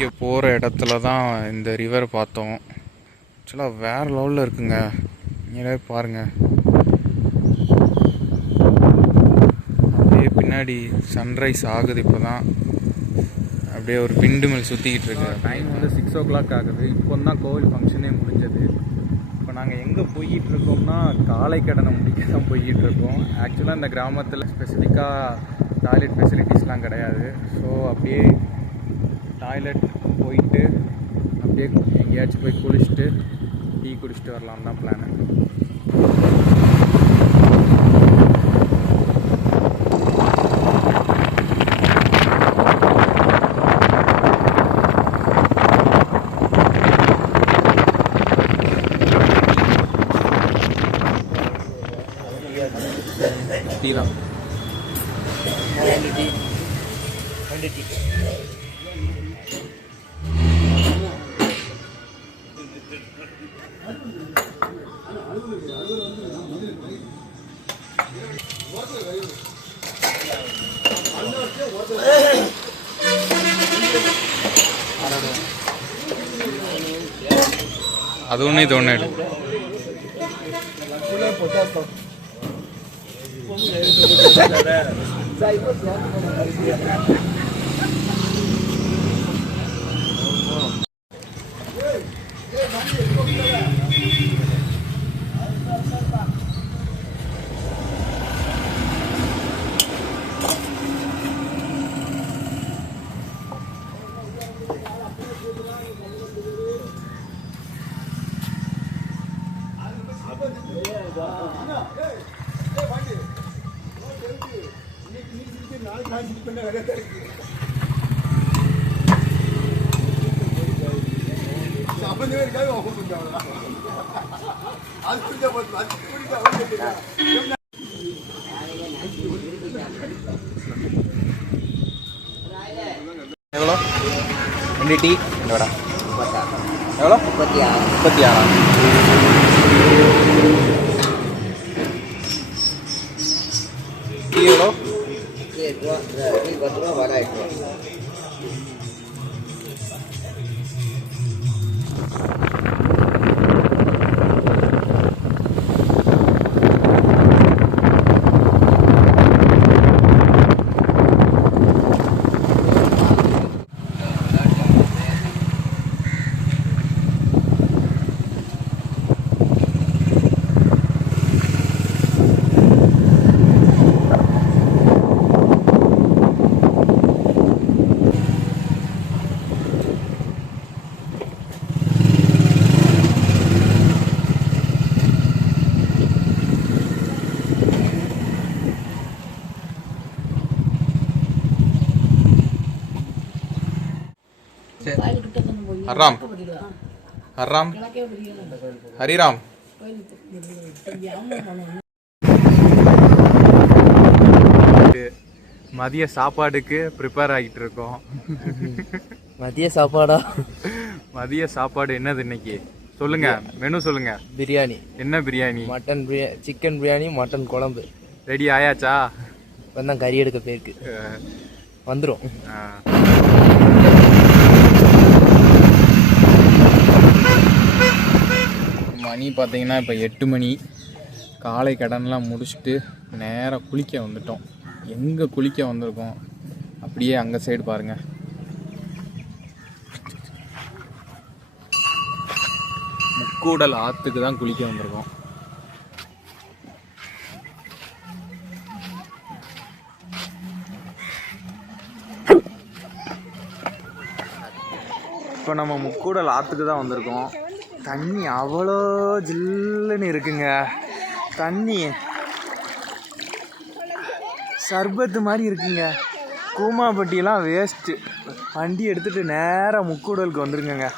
குளிக்க போகிற இடத்துல தான் இந்த ரிவர் பார்த்தோம். ஆக்சுவலாக வேறு லெவலில் இருக்குங்க. நீங்களே பாருங்கள். அப்படியே பின்னாடி சன்ரைஸ் ஆகுது. இப்போ தான் அப்படியே ஒரு விண்டு மில் சுற்றிக்கிட்டு இருக்கு. டைம் வந்து 6 o'clock ஆகுது. இப்போ தான் கோவில் ஃபங்க்ஷனே முடிஞ்சது. இப்போ நாங்கள் எங்கே போய்கிட்டு இருக்கோம்னா காலை கடனை முடிக்க தான் போய்கிட்டு இருக்கோம். ஆக்சுவலாக இந்த கிராமத்தில் ஸ்பெசிஃபிக்காக டாய்லெட் ஃபெசிலிட்டிஸ்லாம் கிடையாது. ஸோ அப்படியே டாய்லெட் போயிட்டு அப்படியே எங்கேயாச்சும் போய் குளிச்சுட்டு டீ குடிச்சிட்டு வரலாம் தான் பிளானு. டீ தான். அது ஒன்று இது ஒன்று எவ்வளோ? 2 டீ 2 வடை. எவ்வளோ? 36. டீ எவ்வளோ? 10 ரூபா வடை 8 ரூபா. ஹர்ராம் ஹர்ராம் ஹரிராம். மதிய சாப்பாடுக்கு ப்ரிப்பேர் ஆகிட்டு இருக்கோம். மதிய சாப்பாடா? மதிய சாப்பாடு என்னது இன்னைக்கு சொல்லுங்க, மெனு சொல்லுங்க. பிரியாணி. என்ன biryani? Mutton biryani, chicken biryani, mutton குழம்பு. ரெடி ஆயாச்சா? இப்பதான் கறி எடுக்க போயிருக்கு, வந்துடும். மணி பார்த்தீங்கன்னா இப்போ 8 மணி. காலை கடன்லாம் முடிச்சுட்டு நேராக குளிக்க வந்துட்டோம். எங்கே குளிக்க வந்திருக்கோம் அப்படியே அங்கே சைடு பாருங்கள். முக்கூடல் ஆற்றுக்கு தான் குளிக்க வந்திருக்கோம். இப்போ நம்ம முக்கூடல் ஆற்றுக்கு தான் வந்திருக்கோம். தண்ணி அவ்வளோ ஜில்லுன்னு இருக்குங்க. தண்ணி சர்பத்து மாதிரி இருக்குங்க. கூமாப்பட்டியெல்லாம் வேஸ்ட்டு. வண்டி எடுத்துகிட்டு நேராக முக்கூடலுக்கு வந்துருங்க.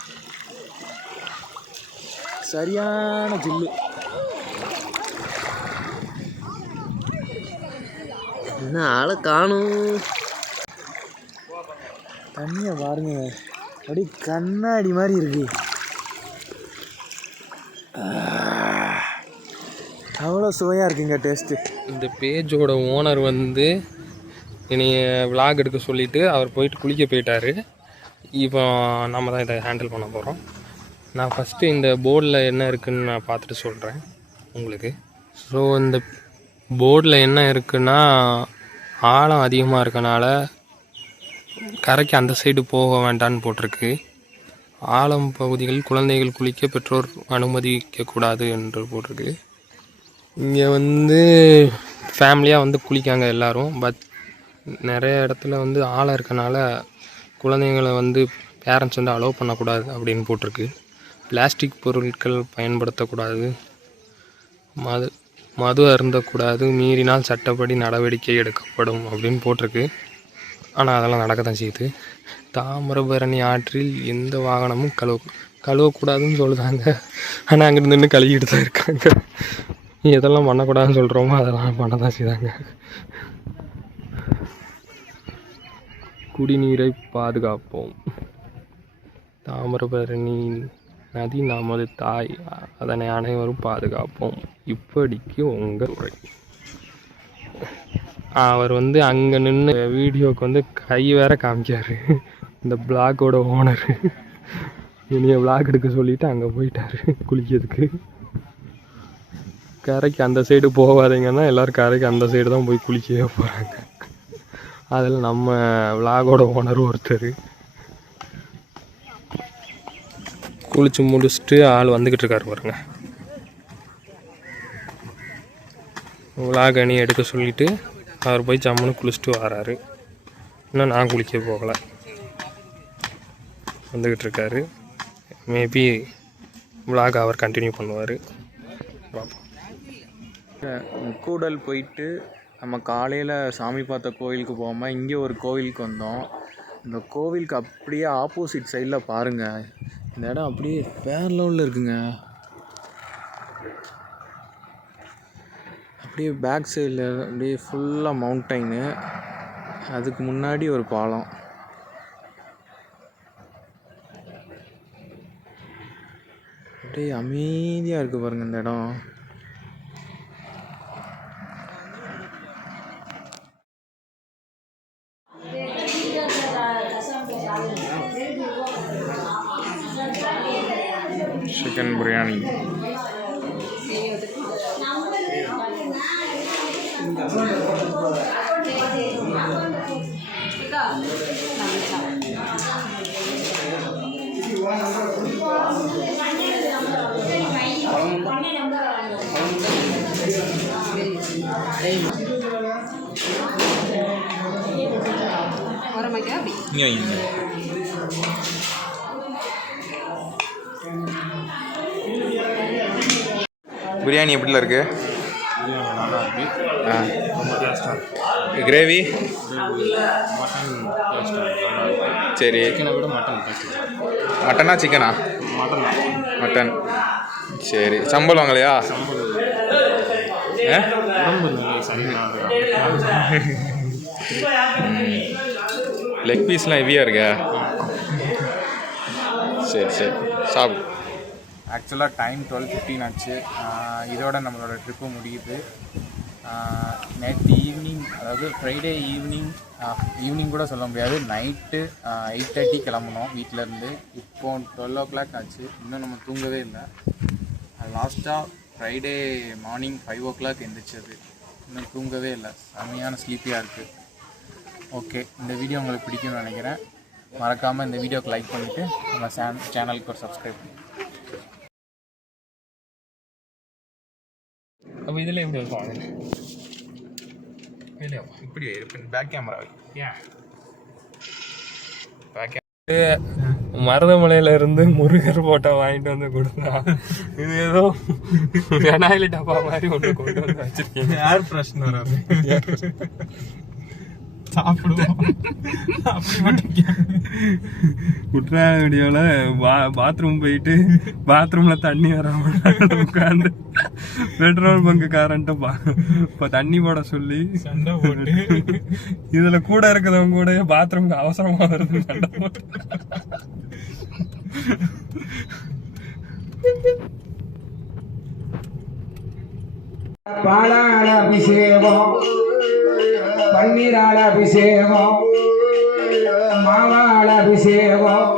சரியான ஜில்லு. என்ன ஆளை காணும். தண்ணியை பாருங்க, அப்படியே கண்ணாடி மாதிரி இருக்கு. அவ்வளோ சுவையாக இருக்குங்க டேஸ்ட்டு. இந்த பேஜோட ஓனர் வந்து என்னைய விளாக் எடுக்க சொல்லிவிட்டு அவர் போயிட்டு குளிக்க போயிட்டார். இப்போ நம்ம தான் இதை ஹேண்டில் பண்ண போகிறோம். நான் ஃபஸ்ட்டு இந்த போர்டில் என்ன இருக்குதுன்னு நான் பார்த்துட்டு சொல்கிறேன் உங்களுக்கு. ஸோ இந்த போர்டில் என்ன இருக்குன்னா, ஆழம் அதிகமாக இருக்கனால கரைக்கு அந்த சைடு போக வேண்டான்னு போட்டிருக்கு. ஆழம் பகுதிகளில் குழந்தைகள் குளிக்க பெற்றோர் அனுமதிக்கக்கூடாது என்று போட்டிருக்கு. இங்கே வந்து ஃபேமிலியாக வந்து குளிக்காங்க எல்லோரும். பட் நிறைய இடத்துல வந்து ஆழம் இருக்கனால குழந்தைங்களை வந்து பேரண்ட்ஸ் வந்து அலோவ் பண்ணக்கூடாது அப்படின்னு போட்டிருக்கு. பிளாஸ்டிக் பொருட்கள் பயன்படுத்தக்கூடாது, மது அருந்தக்கூடாது, மீறினால் சட்டப்படி நடவடிக்கை எடுக்கப்படும் அப்படின்னு போட்டிருக்கு. ஆனால் அதெல்லாம் நடக்க தான் செய்யுது. தாமிரபரணி ஆற்றில் எந்த வாகனமும் கழுவக்கூடாதுன்னு சொல்லுறாங்க. ஆனால் அங்கிட்டு நின்று கழுவிட்டு தான் இருக்காங்க. எதெல்லாம் பண்ணக்கூடாதுன்னு சொல்கிறோமோ அதெல்லாம் பண்ண தான் செய்தாங்க. குடிநீரை பாதுகாப்போம். தாமிரபரணி நதி நமது தாய், அதனை அனைவரும் பாதுகாப்போம். இப்படிக்கு உங்கள் உரை. அவர் வந்து அங்கே நின்று வீடியோவுக்கு வந்து கை வேற காமிக்காரு. இந்த பிளாக்கோட ஓனர் இனிய பிளாக் எடுக்க சொல்லிவிட்டு அங்கே போயிட்டார் குளிக்கிறதுக்கு. கரைக்கு அந்த சைடு போகாதீங்கன்னா எல்லோரும் கரைக்கு அந்த சைடு தான் போய் குளிக்கவே போகிறாங்க. அதில் நம்ம விளாகோட ஓனர் ஒருத்தர் குளிச்சு முடிச்சுட்டு ஆள் வந்துக்கிட்டு இருக்காரு பாருங்க. விளாக் அணி எடுக்க சொல்லிவிட்டு அவர் போய் ஜம்முன்னு குளிச்சுட்டு வராரு. இன்னும் நான் குளிக்க போகலை, வந்துக்கிட்டு இருக்காரு. மேபி விளாக் அவர் கண்டினியூ பண்ணுவார். பார்ப்போம். கூடல் போயிட்டு நம்ம காலையில் சாமி பார்த்த கோவிலுக்கு போகாமல் இங்கே ஒரு கோவிலுக்கு வந்தோம். இந்த கோவிலுக்கு அப்படியே ஆப்போசிட் சைடில் பாருங்கள், இந்த இடம் அப்படியே வேறு லெவலில் இருக்குங்க. அப்படியே பேக் சைடில் அப்படியே ஃபுல்லாக மவுண்டைனு, அதுக்கு முன்னாடி ஒரு பாலம். அப்படியே அமைதியாக இருக்குது பாருங்கள் இந்த இடம். சிக்கன் பிரியாணி, பிரியாணி எப்படில இருக்கு? கிரேவி சரி. மட்டனா சிக்கனா? மட்டன். சரி. சம்பளம் வாங்கலையா? லெக் பீஸ்லாம் ஹெவியாக இருக்கா? சரி சரி, சாப்பிடு. ஆக்சுவலாக டைம் 12:15 ஆச்சு. இதோட நம்மளோட ட்ரிப்பு முடியுது. நேற்று ஈவினிங், அதாவது ஃப்ரைடே ஈவினிங் கூட சொல்ல முடியாது, நைட்டு 8:30 கிளம்புனோம் வீட்டிலேருந்து. இப்போ 12 o'clock ஆச்சு, இன்னும் நம்ம தூங்கவே இல்லை. லாஸ்ட்டாக ஃப்ரைடே மார்னிங் 5 o'clock எழுந்திரிச்சது, இன்னும் தூங்கவே இல்லை. செம்மையான ஸ்லீப்பியாக இருக்குது. ஓகே, இந்த வீடியோ உங்களுக்கு பிடிக்கும்னு நினைக்கிறேன். மறக்காமல் இந்த வீடியோக்கு லைக் பண்ணிவிட்டு நம்ம சேனலுக்கு ஒரு சப்ஸ்கிரைப் பண்ணி. அப்போ இதில் எப்படி இருக்கும்? இல்லையா இப்படி பேக் கேமரா பேக் மருதமலையில இருந்து முருகர் போட்டோ வாங்கிட்டு வந்து கொடுத்தா, இது ஏதோ வெனாயிலி டப்பா மாதிரி ஒன்று கொண்டு வந்து வச்சிருக்கீங்க. ஏர் ஃப்ரெஷ்னர் சாப்பிடுவோம். அப்படி மட்டும் குற்றால வீடியோவில் பாத்ரூம் போயிட்டு பாத்ரூமில் தண்ணி வராமல் உட்காந்து பெட்ரோல் பங்கு காரன்ட்டு இப்போ தண்ணி போட சொல்லி சண்டை போட்டு, இதில் கூட இருக்கிறவங்க கூட பாத்ரூமுக்கு அவசரமாக வருது சண்டை போட்டு. பாலால அபிஷேகம், பன்னீரால அபிஷேகம், மாவால அபிஷேகம்,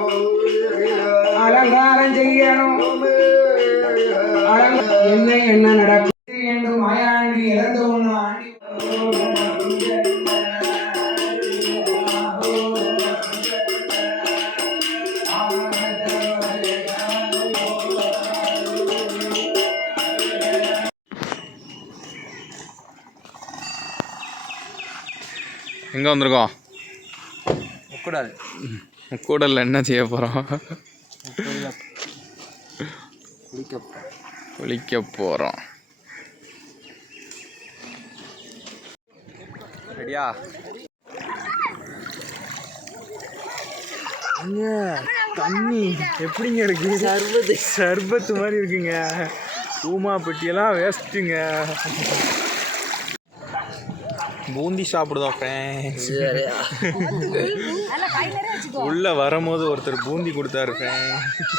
எங்கே வந்திருக்கோம்? முக்கூடாது. கூடலில் என்ன செய்ய போகிறோம்? குளிக்க போகிறோம். ரெடியா? தண்ணி எப்படிங்க இருக்கு? சர்பத்து மாதிரி இருக்குங்க. ஊமா பெட்டியெல்லாம் வேஸ்ட்டுங்க. பூந்தி சாப்பிடுதோம் ஃப்ரெண்ட்ஸ். உள்ள வரும்போது ஒருத்தர் பூந்தி கொடுத்தாரு ஃப்ரெண்ட்ஸ்.